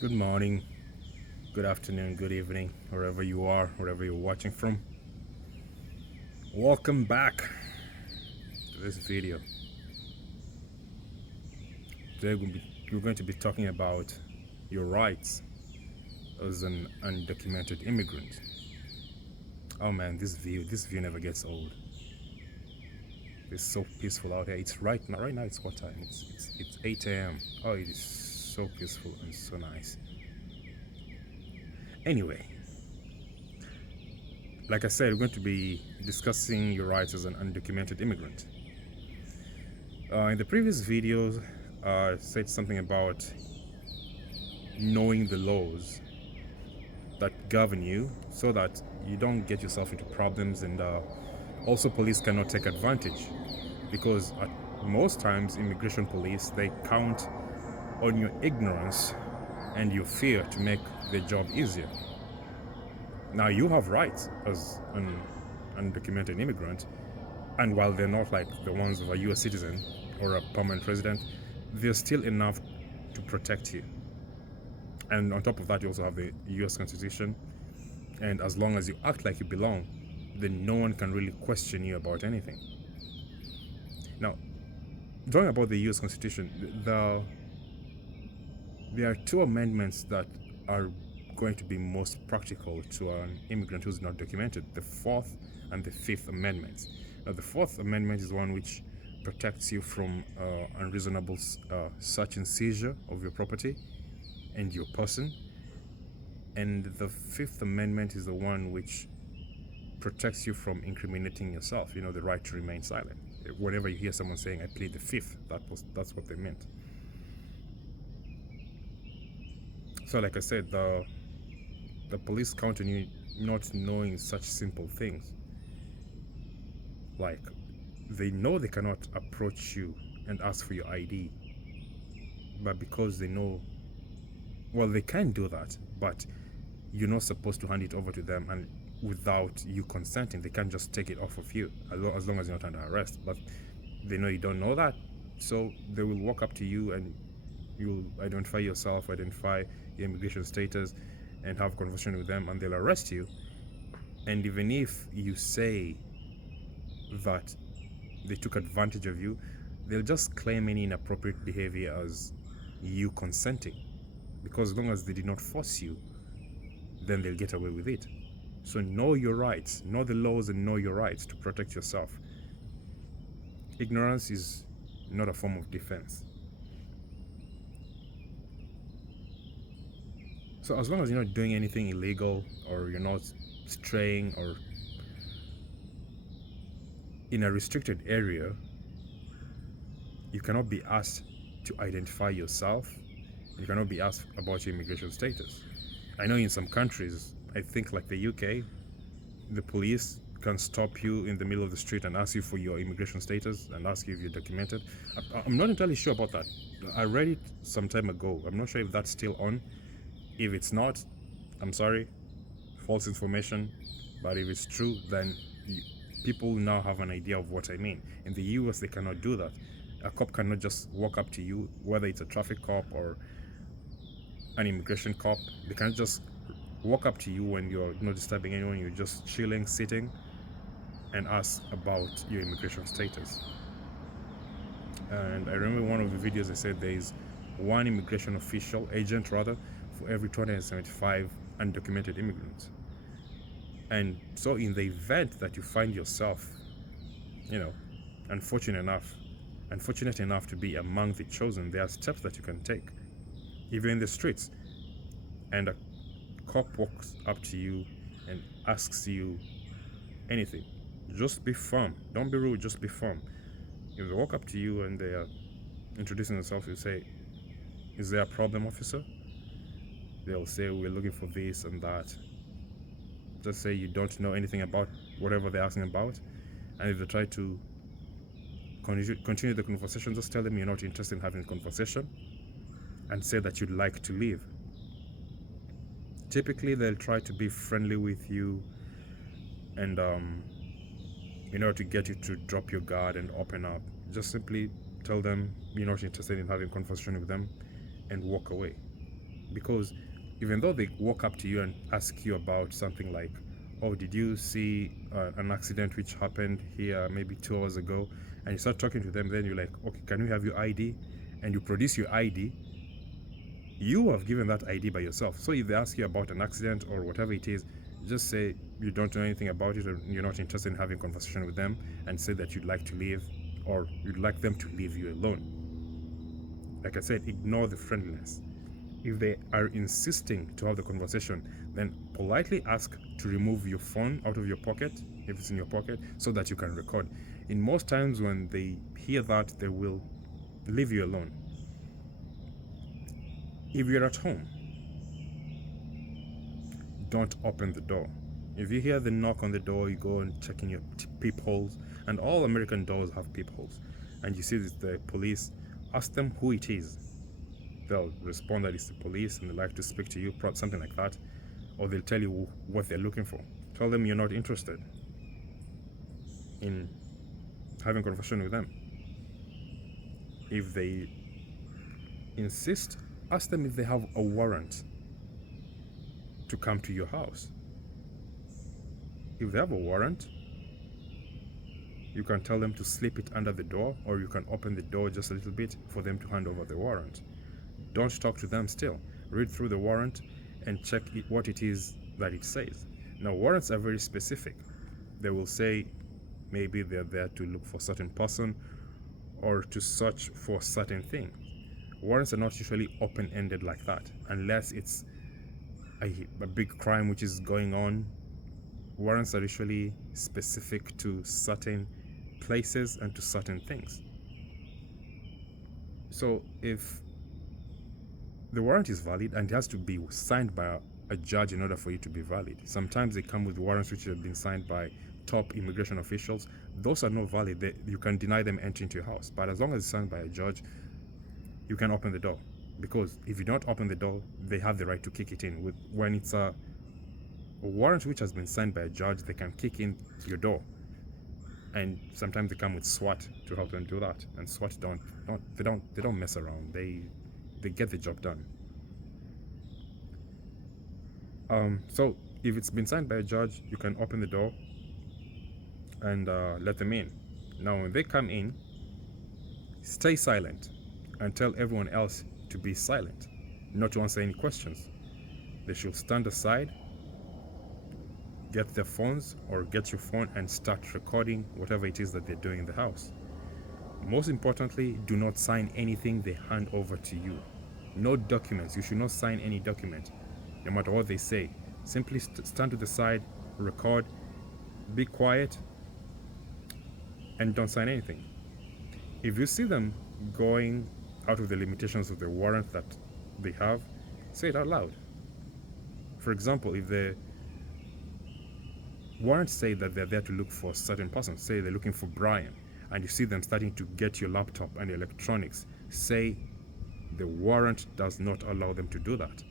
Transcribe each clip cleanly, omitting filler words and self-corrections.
Good morning, good afternoon, good evening, wherever you are, wherever you're watching from. Welcome back to this video. Today we're going to be talking about your rights as an undocumented immigrant. Oh man, this view never gets old. It's so peaceful out here. It's right now it's what time? It's 8 a.m. Oh, it is so peaceful and so nice. Anyway, like I said, we're going to be discussing your rights as an undocumented immigrant. In the previous videos, I said something about knowing the laws that govern you so that you don't get yourself into problems, and also police cannot take advantage, because at most times immigration police, they count on your ignorance and your fear to make their job easier. Now you have rights as an undocumented immigrant, and while they're not like the ones of a US citizen or a permanent resident, they're still enough to protect you. And on top of that, you also have the US Constitution, and as long as you act like you belong, then no one can really question you about anything. Now, talking about the US Constitution, there are two amendments that are going to be most practical to an immigrant who's not documented: the Fourth and the Fifth Amendments. Now, the Fourth Amendment is the one which protects you from unreasonable search and seizure of your property and your person. And the Fifth Amendment is the one which protects you from incriminating yourself. You know, the right to remain silent. Whenever you hear someone saying, "I plead the Fifth," that's what they meant. So, like I said, the police count on you not knowing such simple things. Like, they know they cannot approach you and ask for your ID, but because they know, well, they can do that, but you're not supposed to hand it over to them, and without you consenting. They can't just take it off of you as long as you're not under arrest. But they know you don't know that, so they will walk up to you and you'll identify yourself, identify your immigration status, and have a conversation with them, and they'll arrest you. And even if you say that they took advantage of you, they'll just claim any inappropriate behavior as you consenting, because as long as they did not force you, then they'll get away with it. So know your rights, know the laws, and know your rights to protect yourself. Ignorance is not a form of defense. So as long as you're not doing anything illegal, or you're not straying, or in a restricted area, you cannot be asked to identify yourself. You cannot be asked about your immigration status. I know in some countries, I think like the UK, the police can stop you in the middle of the street and ask you for your immigration status and ask you if you're documented. I'm not entirely sure about that. I read it some time ago. I'm not sure if that's still on. If it's not, I'm sorry, false information. But if it's true, then people now have an idea of what I mean. In the US, they cannot do that. A cop cannot just walk up to you, whether it's a traffic cop or an immigration cop. They can't just walk up to you when you're not disturbing anyone, you're just chilling, sitting, and ask about your immigration status. And I remember one of the videos I said there is one immigration agent rather, for every 275 undocumented immigrants. And so in the event that you find yourself, unfortunate enough to be among the chosen, there are steps that you can take, even in the streets. And a cop walks up to you and asks you anything, just be firm. Don't be rude, just be firm. If they walk up to you and they are introducing themselves, you say, "Is there a problem, officer?" They'll say, "We're looking for this and that." Just say you don't know anything about whatever they're asking about. And if they try to continue the conversation, just tell them you're not interested in having a conversation and say that you'd like to leave. Typically, they'll try to be friendly with you, and in order to get you to drop your guard and open up, just simply tell them you're not interested in having a conversation with them and walk away. Because even though they walk up to you and ask you about something like, oh, did you see an accident which happened here maybe 2 hours ago, and you start talking to them, then you're like, okay, can we have your ID? And you produce your ID. You have given that ID by yourself. So if they ask you about an accident or whatever it is, just say you don't know anything about it, or you're not interested in having a conversation with them, and say that you'd like to leave, or you'd like them to leave you alone. Like I said, ignore the friendliness. If they are insisting to have the conversation, then politely ask to remove your phone out of your pocket, if it's in your pocket, so that you can record. In most times when they hear that, they will leave you alone. If you're at home, don't open the door. If you hear the knock on the door, you go and check in your peepholes, and all American doors have peepholes, and you see the police, ask them who it is. They'll respond that it's the police and they'd like to speak to you, something like that, or they'll tell you what they're looking for. Tell them you're not interested in having a conversation with them. If they insist, ask them if they have a warrant to come to your house. If they have a warrant, you can tell them to slip it under the door, or you can open the door just a little bit for them to hand over the warrant. Don't talk to them still. Read through the warrant and check what it is that it says. Now, warrants are very specific. They will say maybe they're there to look for a certain person or to search for a certain thing. Warrants are not usually open-ended like that, unless it's a big crime which is going on. Warrants are usually specific to certain places and to certain things. So if the warrant is valid, and it has to be signed by a judge in order for it to be valid. Sometimes they come with warrants which have been signed by top immigration officials. Those are not valid. You can deny them entry into your house. But as long as it's signed by a judge, you can open the door. Because if you don't open the door, they have the right to kick it in. When it's a warrant which has been signed by a judge, they can kick in your door. And sometimes they come with SWAT to help them do that. And SWAT they don't mess around. They get the job done. So if it's been signed by a judge, you can open the door and let them in. Now, when they come in, stay silent and tell everyone else to be silent, not to answer any questions. They should stand aside, get their phones or get your phone and start recording whatever it is that they're doing in the house. Most importantly, do not sign anything they hand over to you. No documents. You should not sign any document, no matter what they say. Simply stand to the side, record, be quiet, and don't sign anything. If you see them going out of the limitations of the warrant that they have, say it out loud. For example, if the warrants say that they're there to look for a certain person, say they're looking for Brian, and you see them starting to get your laptop and electronics, say the warrant does not allow them to do that.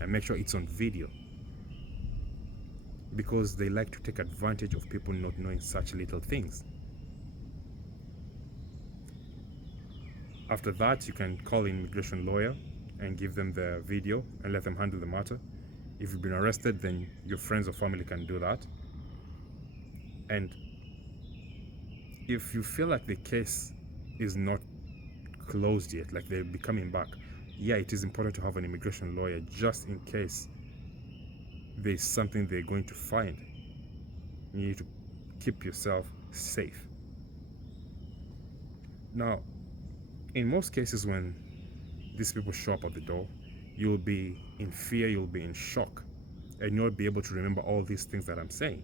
And make sure it's on video, because they like to take advantage of people not knowing such little things. After that, you can call an immigration lawyer and give them the video and let them handle the matter. If you've been arrested, then your friends or family can do that. And if you feel like the case is not closed yet, like they'll be coming back, yeah, it is important to have an immigration lawyer just in case there's something they're going to find. You need to keep yourself safe. Now, in most cases when these people show up at the door, you'll be in fear, you'll be in shock, and you'll be able to remember all these things that I'm saying.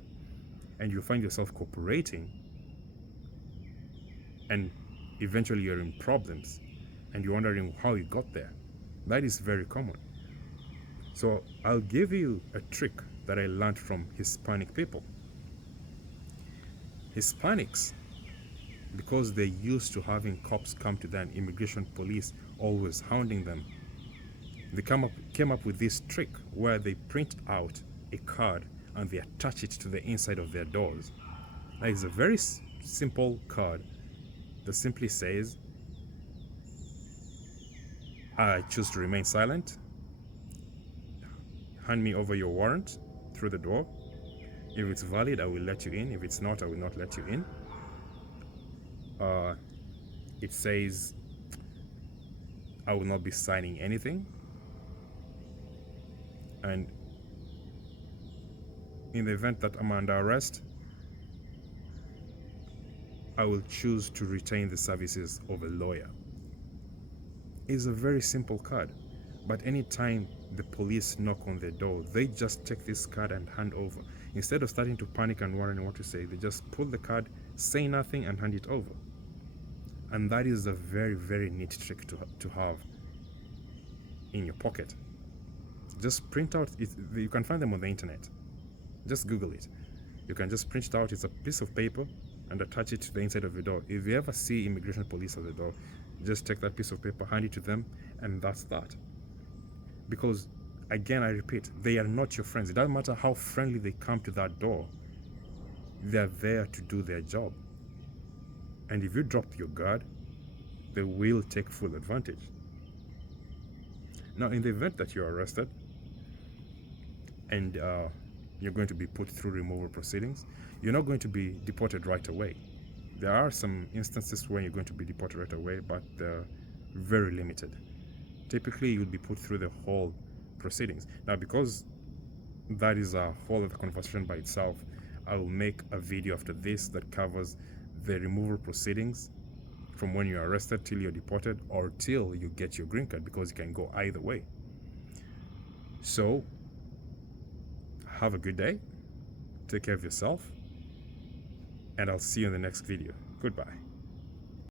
And you'll find yourself cooperating, and eventually you're in problems, and you're wondering how you got there. That is very common. So I'll give you a trick that I learned from Hispanic people. Hispanics, because they're used to having cops come to them, immigration police always hounding them, they came up with this trick where they print out a card and they attach it to the inside of their doors. Now, it's a very simple card that simply says, I choose to remain silent, hand me over your warrant through the door. If it's valid, I will let you in. If it's not, I will not let you in. It says I will not be signing anything. And in the event that I'm under arrest, I will choose to retain the services of a lawyer. It's a very simple card, but anytime the police knock on the door, they just take this card and hand over. Instead of starting to panic and worrying what to say, they just pull the card, say nothing, and hand it over. And that is a very, very neat trick to have in your pocket. Just print out, you can find them on the internet. Just Google it. You can just print it out. It's a piece of paper and attach it to the inside of your door. If you ever see immigration police at the door, just take that piece of paper, hand it to them, and that's that. Because, again, I repeat, they are not your friends. It doesn't matter how friendly they come to that door. They're there to do their job. And if you drop your guard, they will take full advantage. Now, in the event that you're arrested and you're going to be put through removal proceedings, you're not going to be deported right away. There are some instances where you're going to be deported right away, but they're very limited. Typically, you'll be put through the whole proceedings. Now, because that is a whole other conversation by itself, I will make a video after this that covers the removal proceedings from when you're arrested till you're deported or till you get your green card, because it can go either way. So, have a good day, take care of yourself, and I'll see you in the next video. Goodbye.